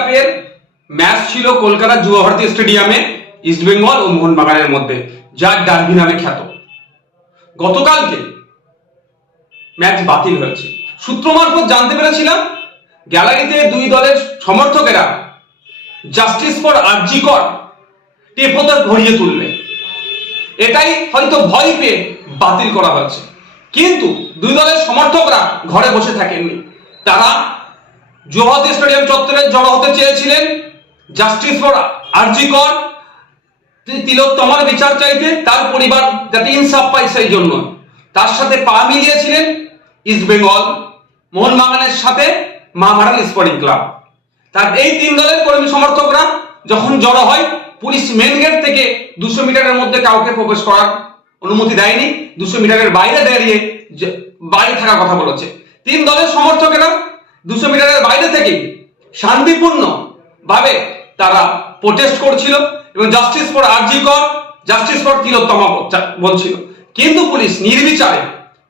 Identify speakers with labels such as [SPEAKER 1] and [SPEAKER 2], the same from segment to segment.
[SPEAKER 1] কাপের ম্যাচ ছিল কলকাতা যুবভারতী স্টেডিয়ামে ইস্ট বেঙ্গল ও মোহনবাগানের মধ্যে যা ডার্বি নামে খ্যাত গতকালকে ম্যাচ বাতিল হয়েছে সূত্র মারফত জানতে পেরেছিলাম গ্যালারিতে দুই দলের সমর্থকেরা জাস্টিস ফর আরজিকর টেপোতর ভরিয়ে তুললে এটাই হয়তো ভয় পেয়ে বাতিল করা হয়েছে কিন্তু দুই দলের সমর্থকরা ঘরে বসে থাকেননি তারা জোহতি স্টেডিয়াম চত্বরে জড়ো হতে চেয়েছিলেন জাস্টিস ফর তিলক তিলোত্তমার বিচার চাইতে তার পরিবার যাতে ইনসাফ পায় সেই জন্য তার সাথে পা মিলিয়েছিলেন ইস্ট বেঙ্গল মোহনবাগানের সাথে মামারান স্পোর্টিং ক্লাব তার এই তিন দলের কর্মী সমর্থকরা যখন জড়ো হয় পুলিশ মেন গেট থেকে দুশো মিটারের মধ্যে কাউকে প্রবেশ করার অনুমতি দেয়নি দুশো মিটারের বাইরে দাঁড়িয়ে বাড়ি থাকার কথা বলেছে তিন দলের সমর্থকেরা দুশো মিটারের বাইরে থেকে শান্তিপূর্ণ ভাবে তারা প্রোটেস্ট করছিল এবং জাস্টিস ফর আরজি কর জাস্টিস ফর তিলোত্তমা বলছিল কিন্তু পুলিশ নির্বিচারে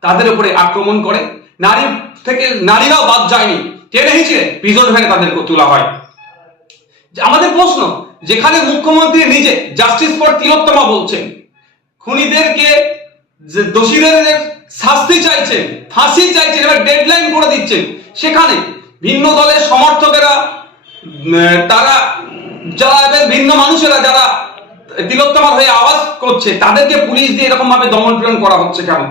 [SPEAKER 1] তাদের উপরে আক্রমণ করে নারী থেকে নারীরাও বাদ যায়নি টেনে হিচড়ে প্রিজন ভ্যানে তাদেরকে তোলা হয় আমাদের প্রশ্ন যেখানে মুখ্যমন্ত্রী নিজে জাস্টিস ফর তিলোত্তমা বলছেন খুনিদেরকে দোষীদের শাস্তি চাইছেন ফাঁসি চাইছেন এবার ডেডলাইন করে দিচ্ছেন সেখানে ভিন্ন দলের সমর্থকেরা তারা যারা ভিন্ন মানুষেরা যারা তিলোত্তমার হয়ে আওয়াজ করছে তাদেরকে পুলিশ দিয়ে এরকম ভাবে দমন পীড়ন করা হচ্ছে কেন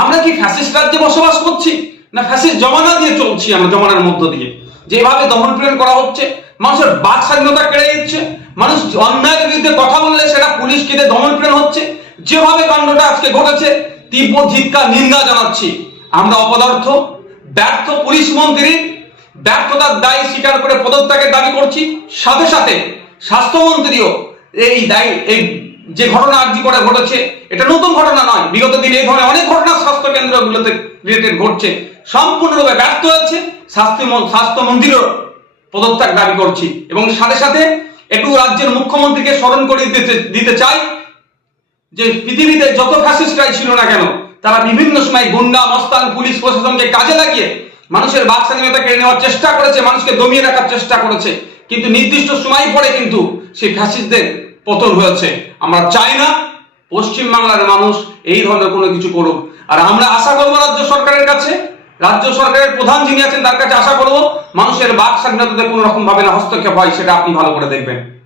[SPEAKER 1] আমরা কি ফ্যাসিস্ট রাজ্যে বসবাস করছি না ফ্যাসিস্ট জমানা দিয়ে চলছি আমরা জমানার মধ্য দিয়ে যেভাবে দমন পীড়ন করা হচ্ছে মানুষের বাক স্বাধীনতা কেড়ে নিচ্ছে মানুষ অন্যায়ের বিরুদ্ধে কথা বললে সেটা পুলিশ কেটে দমন পীড়ন হচ্ছে যেভাবে কাণ্ডটা আজকে ঘটেছে তীব্র ধিক্কা নিন্দা জানাচ্ছি আমরা অপদার্থ ব্যর্থ পুলিশ মন্ত্রী ব্যর্থতার দায় স্বীকার করে পদত্যাগের দাবি করছি সাথে সাথে স্বাস্থ্যমন্ত্রীও এই দায় এই যে ঘটনা আর্জি করে ঘটেছে এটা নতুন ঘটনা নয় বিগত দিনে এই ধরনের অনেক ঘটনা স্বাস্থ্য কেন্দ্রগুলোতে রিলেটেড ঘটছে সম্পূর্ণরূপে ব্যর্থ হয়েছে স্বাস্থ্য স্বাস্থ্যমন্ত্রীরও পদত্যাগ দাবি করছি এবং সাথে সাথে একটু রাজ্যের মুখ্যমন্ত্রীকে স্মরণ করে দিতে দিতে চাই যে পৃথিবীতে যত ফ্যাসিস্টাই ছিল না কেন তারা বিভিন্ন সময় গুন্ডা মস্তান পুলিশ প্রশাসনকে কাজে লাগিয়ে মানুষের বাক স্বাধীনতা কেড়ে নেওয়ার চেষ্টা করেছে মানুষকে দমিয়ে রাখার চেষ্টা করেছে কিন্তু নির্দিষ্ট সময় পরে কিন্তু সেই ফ্যাসিস্টদের পতন হয়েছে আমরা চাই না পশ্চিমবাংলার মানুষ এই ধরনের কোনো কিছু করুক আর আমরা আশা করবো রাজ্য সরকারের কাছে রাজ্য সরকারের প্রধান যিনি আছেন তার কাছে আশা করবো মানুষের বাক স্বাধীনতাতে কোনো রকম ভাবে না হস্তক্ষেপ হয় সেটা আপনি ভালো করে দেখবেন